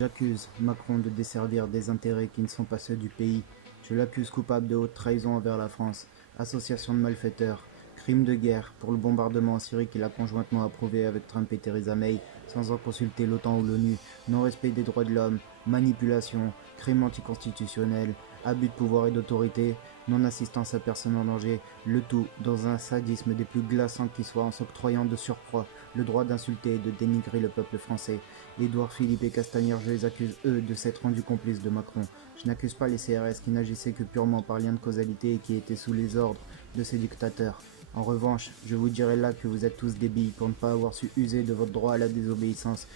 J'accuse Macron de desservir des intérêts qui ne sont pas ceux du pays. Je l'accuse coupable de haute trahison envers la France, association de malfaiteurs, crime de guerre pour le bombardement en Syrie qu'il a conjointement approuvé avec Trump et Theresa May, sans en consulter l'OTAN ou l'ONU, non-respect des droits de l'homme, manipulation, crime anticonstitutionnel, abus de pouvoir et d'autorité, non-assistance à personne en danger, le tout dans un sadisme des plus glaçants qui soit en s'octroyant de surcroît le droit d'insulter et de dénigrer le peuple français. Édouard Philippe et Castagnère, je les accuse, eux, de s'être rendus complices de Macron. Je n'accuse pas les CRS qui n'agissaient que purement par lien de causalité et qui étaient sous les ordres de ces dictateurs. En revanche, je vous dirai là que vous êtes tous débiles pour ne pas avoir su user de votre droit à la désobéissance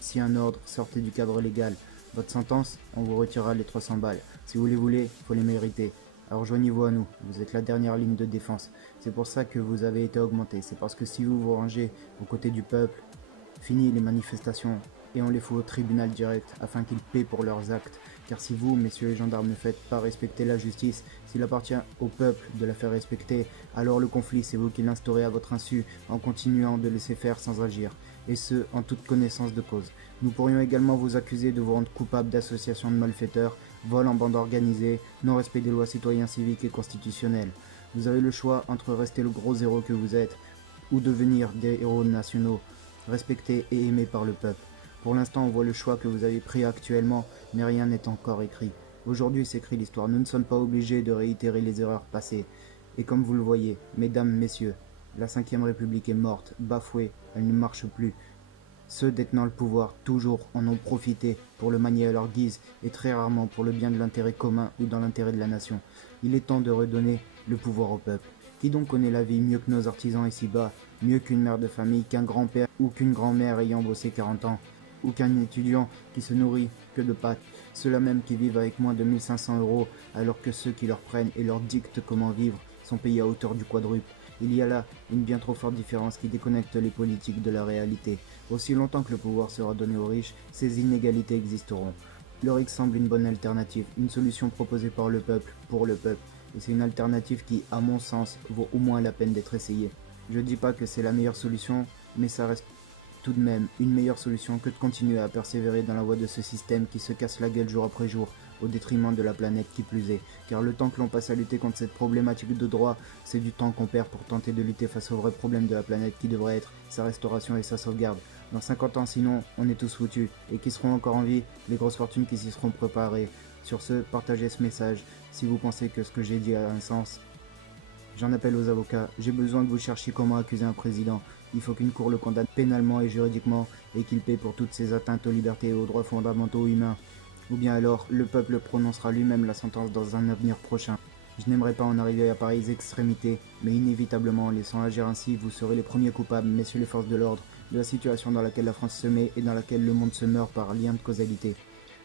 si un ordre sortait du cadre légal. Votre sentence, on vous retirera les 300 balles. Si vous les voulez, faut les mériter. Alors joignez-vous à nous, vous êtes la dernière ligne de défense. C'est pour ça que vous avez été augmenté. C'est parce que si vous vous rangez aux côtés du peuple, fini les manifestations et on les fout au tribunal direct afin qu'ils paient pour leurs actes. Car si vous, messieurs les gendarmes, ne faites pas respecter la justice, s'il appartient au peuple de la faire respecter, alors le conflit, c'est vous qui l'instaurez à votre insu en continuant de laisser faire sans agir. Et ce, en toute connaissance de cause. Nous pourrions également vous accuser de vous rendre coupable d'association de malfaiteurs, vol en bande organisée, non-respect des lois citoyennes civiques et constitutionnelles. Vous avez le choix entre rester le gros zéro que vous êtes, ou devenir des héros nationaux, respectés et aimés par le peuple. Pour l'instant, on voit le choix que vous avez pris actuellement, mais rien n'est encore écrit. Aujourd'hui s'écrit l'histoire, nous ne sommes pas obligés de réitérer les erreurs passées. Et comme vous le voyez, mesdames, messieurs, la 5e République est morte, bafouée, elle ne marche plus. Ceux détenant le pouvoir, toujours, en ont profité pour le manier à leur guise et très rarement pour le bien de l'intérêt commun ou dans l'intérêt de la nation. Il est temps de redonner le pouvoir au peuple. Qui donc connaît la vie mieux que nos artisans ici-bas, mieux qu'une mère de famille, qu'un grand-père ou qu'une grand-mère ayant bossé 40 ans, ou qu'un étudiant qui se nourrit que de pâtes, ceux-là même qui vivent avec moins de 1500 € alors que ceux qui leur prennent et leur dictent comment vivre sont payés à hauteur du quadruple. Il y a là une bien trop forte différence qui déconnecte les politiques de la réalité. Aussi longtemps que le pouvoir sera donné aux riches, ces inégalités existeront. Le RIC semble une bonne alternative, une solution proposée par le peuple, pour le peuple. Et c'est une alternative qui, à mon sens, vaut au moins la peine d'être essayée. Je dis pas que c'est la meilleure solution, mais ça reste tout de même une meilleure solution que de continuer à persévérer dans la voie de ce système qui se casse la gueule jour après jour, au détriment de la planète qui plus est. Car le temps que l'on passe à lutter contre cette problématique de droit, c'est du temps qu'on perd pour tenter de lutter face aux vrais problèmes de la planète qui devrait être sa restauration et sa sauvegarde. Dans 50 ans sinon, on est tous foutus. Et qui seront encore en vie, les grosses fortunes qui s'y seront préparées. Sur ce, partagez ce message si vous pensez que ce que j'ai dit a un sens. J'en appelle aux avocats, j'ai besoin que vous cherchiez comment accuser un président. Il faut qu'une cour le condamne pénalement et juridiquement et qu'il paie pour toutes ces atteintes aux libertés et aux droits fondamentaux humains. Ou bien alors, le peuple prononcera lui-même la sentence dans un avenir prochain. Je n'aimerais pas en arriver à pareilles extrémités, mais inévitablement, en laissant agir ainsi, vous serez les premiers coupables, messieurs les forces de l'ordre, de la situation dans laquelle la France se met et dans laquelle le monde se meurt par lien de causalité.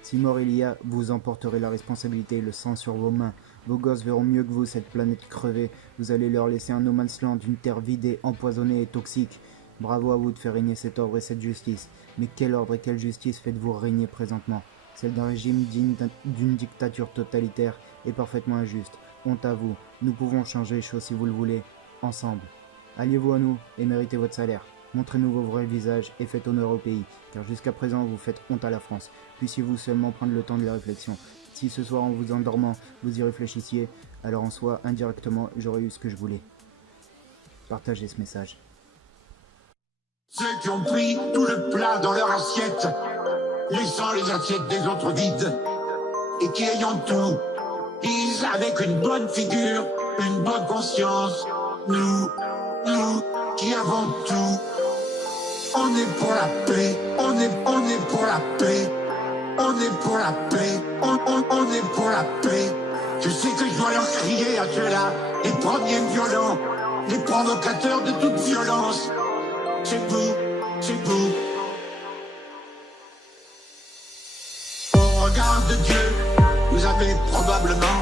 Si mort il y a, vous en porterez la responsabilité et le sang sur vos mains. Vos gosses verront mieux que vous cette planète crevée. Vous allez leur laisser un no man's land, une terre vidée, empoisonnée et toxique. Bravo à vous de faire régner cet ordre et cette justice. Mais quel ordre et quelle justice faites-vous régner présentement? Celle d'un régime digne d'une dictature totalitaire et parfaitement injuste. Honte à vous. Nous pouvons changer les choses si vous le voulez, ensemble. Alliez-vous à nous et méritez votre salaire. Montrez-nous vos vrais visages et faites honneur au pays, car jusqu'à présent vous faites honte à la France. Puissiez-vous seulement prendre le temps de la réflexion. Si ce soir en vous endormant, vous y réfléchissiez, alors en soi, indirectement, j'aurais eu ce que je voulais. Partagez ce message. Ceux qui ont pris tout le plat dans leur assiette, laissant les assiettes des autres vides, et qui ayant tout, disent avec une bonne figure, une bonne conscience, nous qui avons tout, on est pour la paix, on est pour la paix, on est pour la paix, on est pour la paix. Je sais que je dois leur crier à ceux-là, les premiers violents, les provocateurs de toute violence. C'est vous, c'est vous. Au regard de Dieu, vous avez probablement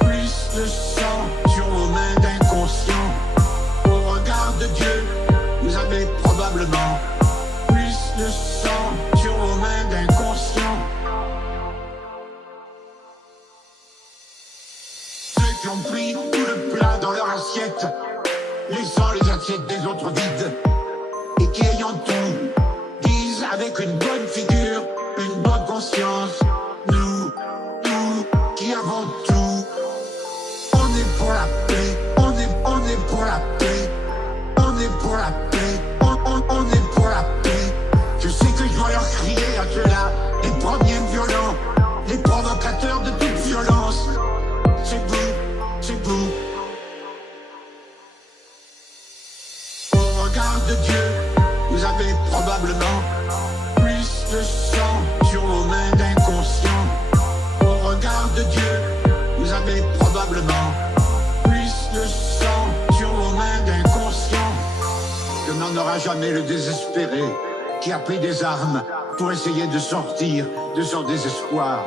plus de sang sur vos mains d'inconscients. Au regard de Dieu, vous avez probablement plus de sang sur vos mains d'inconscients. Ceux qui ont pris tout le plat dans leur assiette, laissant les assiettes des autres vides, et qui ayant tout, disent avec une bonne figure, une conscience. Nous qui avons tout. On est pour la paix, on est pour la paix. On est pour la paix, on est pour la paix. Je sais que je dois leur crier à ceux-là, les premiers violents, les provocateurs de toute violence. C'est vous, c'est vous. Au regard de Dieu, vous avez probablement plus de sang sur vos mains d'inconscients. Au regard de Dieu, vous avez probablement plus de sang sur vos mains d'inconscients que n'en aura jamais le désespéré qui a pris des armes pour essayer de sortir de son désespoir.